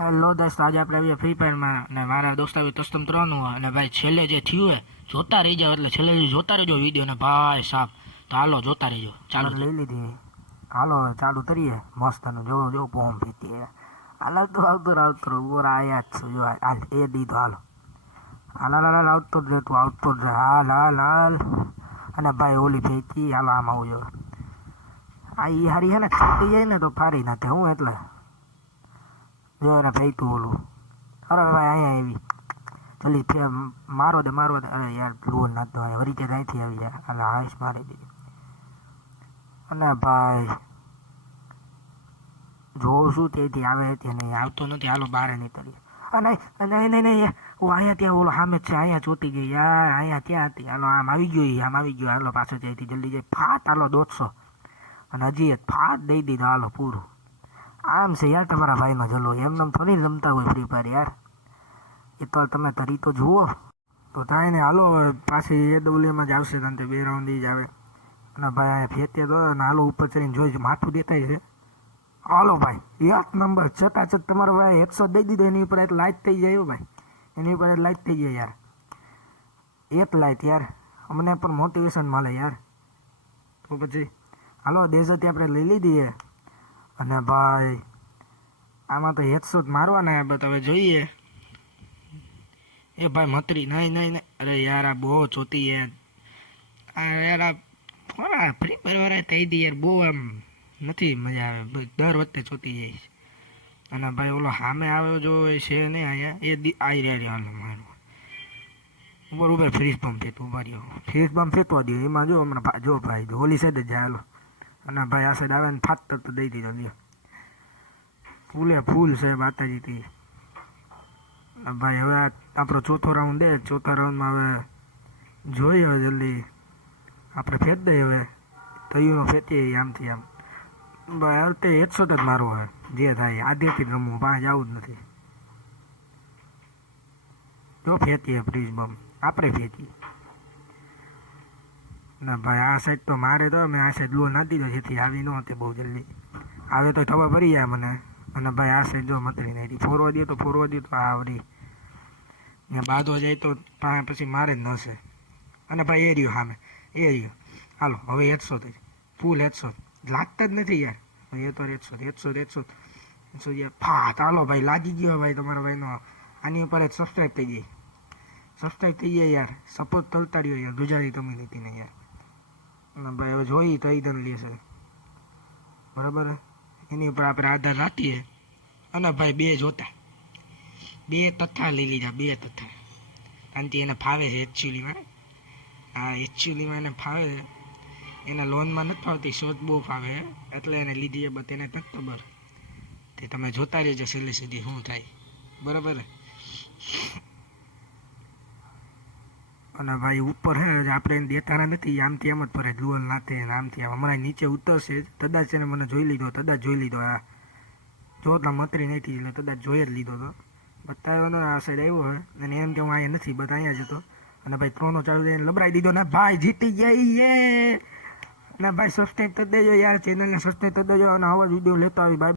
Hello દોસ્ત, આજે આપણે આવીએ ફ્રી ફાયરમાં અને મારા દોસ્ત આવી તસ્તમ 3 અને ભાઈ છેલ્લે જે થયું હે જોતા રહી જાવ, એટલે છેલ્લે જોતા રહેજો વિડીયો ને ભાઈ સાહેબ. તો હાલો જોતા રહીજો. ચાલુ લઈ લીધી. હાલો ચાલુ કરીએ. મસ્ત જો જો પોમ પીતી હાલ તો આવતો બોરા આયા જ છો. જો હાલ એ દીધો. હાલો હાલ આવતો જ રે તું, આવતો જ રે. હાલ અને ભાઈ ઓલી ફેંકી. હાલો આમ આવું જો આ ઈ હારી હે ને ખાતી જાય ને તો ફારી નાખે હું એટલે જો એને ફેંકતું ઓલું. અરે ભાઈ અહીંયા આવી જલ્દી મારો દે. અરે યાર લોન નાખતો વરી કે અહીંથી આવી યાર. એટલે હાઈસ મારી દીધી. અને ભાઈ જોઉં શું તેથી આવે તે નહીં આવતો નથી. હાલો બહાર નીકળીએ. નહીં હું અહીંયા ત્યાં ઓલો સામે જ છે. અહીંયા ચોતી ગઈ યાર. અહીંયા ક્યાં હતી? હાલો આમ આવી ગયો. હાલો પાછો ત્યાંથી જલ્દી જાય. ફાટ હાલો 200 અને હજી એક ફાટ દઈ દીધો. હાલો પૂરું. આમ છે યાર તમારા ભાઈનો જલો. એમને થોડી રમતા હોય ફ્રી ફાયર યાર. એ તો તમે તરી તો જુઓ તો થાય ને. હાલો પાછી AWમાં જ આવશે. તને 2 રાઉન્ડ જ આવે. અને ભાઈ અહીંયા ફેંકે તો અને હાલો ઉપર ચડીને જોઈ માથું દેખાય છે. હાલો ભાઈ 1 નંબર ચટાચટ તમારો ભાઈ 100 દઈ દીધો. એની ઉપર એક લાઈટ થઈ જાય ભાઈ. એની ઉપર લાઈટ થઈ જાય યાર. એક લાઈટ યાર અમને પણ મોટિવેશન મળે યાર. તો પછી હાલો દેશથી આપણે લઈ લીધી. અને ભાઈ આમાં તો 100 મારવાના બટ હવે જોઈએ. એ ભાઈ મતરી નહીં. અરે યાર આ બહુ ચોતી યાર. યાર આ થોડા ફ્રી ફાયર થઈ દી યાર. બહુ આમ નથી મજા આવે. દર વખતે ચોતી જાય. અને ભાઈ ઓલો સામે આવ્યો જો છે નહીં અહીંયા. એ આવી રહ્યા મારું બરોબર. ફ્રીજ પંપ ફેંકવું ઉભા રહ્યો. ફ્રીજ પંપ ફેંકવા દો. એમાં જો હમણાં જો ભાઈ જો ઓલી સાઈડ જ જાય. હાલો અને ભાઈ આ સાઈડ આવે ને ફાટ તો દઈ દીધો. લ્યો ફૂલ છે માતાજીથી. ભાઈ હવે આપણો ચોથો રાઉન્ડ દે. ચોથા રાઉન્ડમાં હવે જોઈએ. હવે જલ્દી આપણે ફેંક દઈએ. હવે તૈયાર ફેંકીએ આમથી આમ. ભાઈ હવે તે 100 જ મારવો હોય જે થાય. આધેથી જ રમવું. પાંચ આવું જ નથી. જો ફેંકીએ ફ્રીજ બમ આપણે ફેંકીએ. ના ભાઈ આ સાઈડ તો મારે તો મેં આ સાઈડ લો નાખી દીધો જેથી આવી ન હતી બહુ જલ્દી. આવે તો ખબર પડી જાય મને. અને ભાઈ આ સાઈડ જો મતરી નહીં ફોરવા દે તો આ આવડી ને બાદો જાય તો પછી મારે જ નશે. અને ભાઈ એ રહ્યો સામે એ રહ્યો. હાલો હવે 100 થઈ ફૂલ 100 લાગતા જ નથી યાર. એ તો 100 યાર ફાટ. હાલો ભાઈ લાગી ગયો ભાઈ તમારા ભાઈનો. આની ઉપર જ સબસ્ક્રાઈબ થઈ જાય યાર. સપોર્ટ કરતા રહ્યો યાર ગુજરાતી કમ્યુનિટીને યાર. અને ભાઈ હવે જોઈ તો એ દન લેશે બરાબર. એની ઉપર આપણે આધાર રાખીએ. અને ભાઈ 2 જોતા 2 તથ્થા લઈ લીધા. 2 તથ્થા કાંતિ એને ફાવે છે એકચ્યુઅલીમાં. એને ફાવે છે. એને લોનમાં નથી ફાવતી. શોધ બહુ ફાવે એટલે એને લીધી. એ બસ એને નથી ખબર. તે તમે જોતા રહેજો છેલ્લે સુધી શું થાય બરાબર. અને ભાઈ ઉપર હે આપણે એને દેતાના નથી. આમથી એમ જ ફરે ગ્લુઅલ નાખે આમથી આમ. હમણાં નીચે ઉતરશે કદાચ. એને મને જોઈ લીધો. આ જોતા મતરી નથી એટલે કદાચ જોઈ જ લીધો તો બતાવ્યો ને. આ સાઈડ આવ્યો હોય અને એમ કે હું અહીંયા નથી બસ અહીંયા જ હતો. અને ભાઈ 3 ચાલુ થઈને લબરાઈ દીધો ને ભાઈ જીતી જાય. અને ભાઈ સબસ્ક્રાઈબ કરી દેજો યાર. ચેનલને સબસ્ક્રાઈબ કરી દેજો અને આવા જ વિડીયો લેતા આવી. બાય.